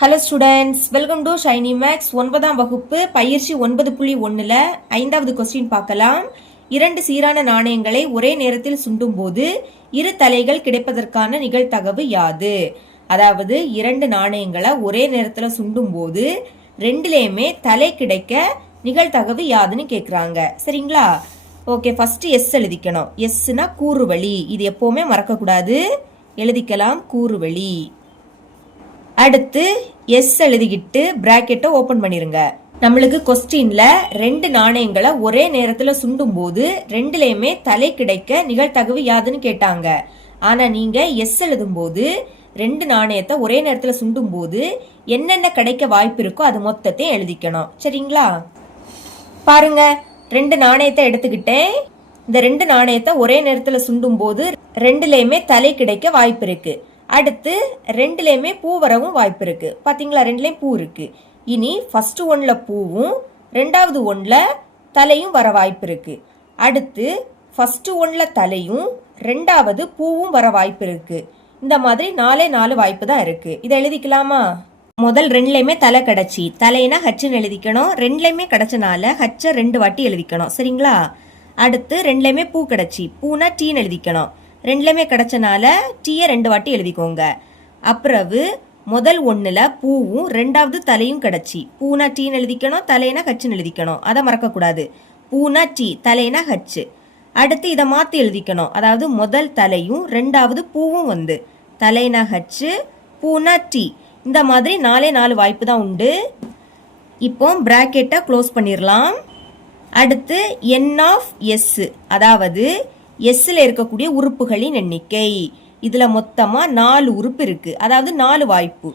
Hello students, welcome to Shiny Max. 9ஆம் வகுப்பு பயிற்சி 9.1ல் 5வது கொஸ்டின் பார்க்கலாம். 2 சீரான நாணயங்களை ஒரே நேரத்தில் சுண்டும் போது இரு தலைகள் கிடைப்பதற்கான நிகழ்தகவு யாது? அதாவது 2 நாணயங்களை ஒரே நேரத்தில் சுண்டும் போது ரெண்டுலேயுமே தலை கிடைக்க நிகழ்தகவு யாதுன்னு கேட்குறாங்க. சரிங்களா? ஓகே, ஃபர்ஸ்ட் எஸ் எழுதிக்கணும். எஸ்னா கூறுவழி, இது எப்போவுமே மறக்கக்கூடாது. எழுதிக்கலாம் கூறுவழி. அடுத்து எஸ் எழுதிக்கிட்டு பிராக்கெட்டை ஓப்பன் பண்ணிருங்க. நம்மளுக்கு கொஸ்டின்ல 2 நாணயங்களை ஒரே நேரத்துல சுண்டும் போது ரெண்டுலயுமே தலை கிடைக்க நிகழ்தகவு யாதுன்னு கேட்டாங்க. ஆனா நீங்க எஸ் எழுதும் போது 2 நாணயத்தை ஒரே நேரத்துல சுண்டும் போது என்னென்ன கிடைக்க வாய்ப்பு இருக்கோ அது மொத்தத்தையும் எழுதிக்கணும். சரிங்களா? பாருங்க, 2 நாணயத்தை எடுத்துக்கிட்டேன். இந்த 2 நாணயத்தை ஒரே நேரத்துல சுண்டும் போது ரெண்டுலயுமே தலை கிடைக்க வாய்ப்பு இருக்கு. அடுத்து ரெண்டுலேயுமே பூ வரவும் வாய்ப்பு இருக்கு. பாத்தீங்களா, ரெண்டுலேயும் பூ இருக்கு. இனி ஃபர்ஸ்ட் ஒன்ல பூவும் ரெண்டாவது ஒன்ல தலையும் வர வாய்ப்பு இருக்கு. அடுத்து ஃபர்ஸ்ட் ஒன்ல தலையும் ரெண்டாவது பூவும் வர வாய்ப்பு இருக்கு. இந்த மாதிரி 4 வாய்ப்பு தான் இருக்கு. இதை எழுதிக்கலாமா? முதல் ரெண்டுலையுமே தலை கிடைச்சி, தலைனா ஹச்சுன்னு எழுதிக்கணும். ரெண்டுலையுமே கிடைச்சனால ஹச்ச 2 வாட்டி எழுதிக்கணும். சரிங்களா? அடுத்து ரெண்டுலையுமே பூ கிடைச்சி, பூனா டீன்னு எழுதிக்கணும். ரெண்டுலையுமே கிடைச்சனால டீயை 2 வாட்டி எழுதிக்கோங்க. அப்புறவு முதல் ஒன்றுல பூவும் ரெண்டாவது தலையும் கிடைச்சி, பூனா டீன்னு எழுதிக்கணும், தலைனா ஹச்சுன்னு எழுதிக்கணும். அதை மறக்கக்கூடாது. பூனா டீ, தலைனா ஹச்சு. அடுத்து இதை மாற்றி எழுதிக்கணும். அதாவது முதல் தலையும் ரெண்டாவது பூவும் வந்து தலைனா ஹச்சு, பூனா டீ. இந்த மாதிரி 4 வாய்ப்பு தான் உண்டு. இப்போ பிராக்கெட்டை க்ளோஸ் பண்ணிடலாம். அடுத்து என் ஆஃப் எஸ், அதாவது எஸ்ல இருக்கக்கூடிய உறுப்புகளின் எண்ணிக்கை. இதுல மொத்தமா 4 உறுப்பு இருக்கு, அதாவது 4 வாய்ப்பு.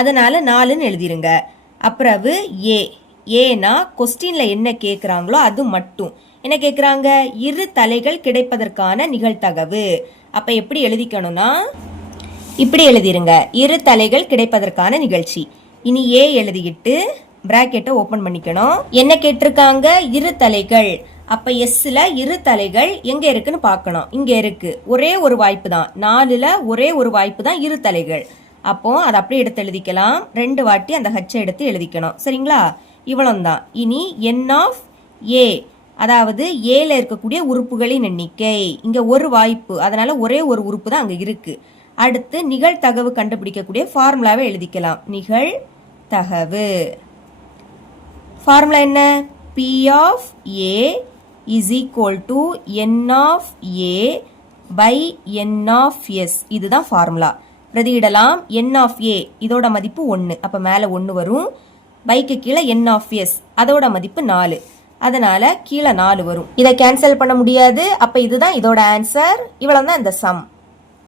அதனால 4ன்னு எழுதிருங்க. அப்புறவு ஏனா கொஸ்டின்ல என்ன கேட்குறாங்களோ அது மட்டும். என்ன கேட்குறாங்க? இரு தலைகள் கிடைப்பதற்கான நிகழ்தகவு. அப்ப எப்படி எழுதிக்கணும்னா இப்படி எழுதிருங்க, இரு தலைகள் கிடைப்பதற்கான நிகழ்ச்சி. இனி எழுதிக்கிட்டு பிராக்கெட்டை ஓபன் பண்ணிக்கணும். என்ன கேட்டிருக்காங்க? இரு தலைகள். அப்ப எஸ்ல இரு தலைகள் எங்க இருக்குன்னு பார்க்கணும். இங்க இருக்கு, ஒரே ஒரு வாய்ப்பு தான். 4ல் ஒரே ஒரு வாய்ப்பு தான் இரு தலைகள். அப்போ அதை அப்படியே எடுத்து எழுதிக்கலாம். 2 வாட்டி அந்த ஹச்சை எடுத்து எழுதிக்கணும். சரிங்களா? இவ்வளவுதான். இனி என் ஆஃப் ஏ, அதாவது ஏல இருக்கக்கூடிய உறுப்புகளின் எண்ணிக்கை. இங்க ஒரு வாய்ப்பு, அதனால ஒரே ஒரு உறுப்பு தான் அங்க இருக்கு. அடுத்து நிகழ்தகவு கண்டுபிடிக்கக்கூடிய ஃபார்முலாவை எழுதிக்கலாம். நிகழ்தகவு ஃபார்முலா என்ன? P of A is equal to N of A by N of S. இதுதான் ஃபார்முலா. பிரதியிடலாம். N of A இதோட மதிப்பு 1, அப்ப மேல 1 வரும். பைக்கு கீழே N of S அதோட மதிப்பு 4, அதனால கீழே 4 வரும். இதை கேன்சல் பண்ண முடியாது. அப்ப இதுதான் இதோட ஆன்சர். இவ்வளவுதான் இந்த சம்.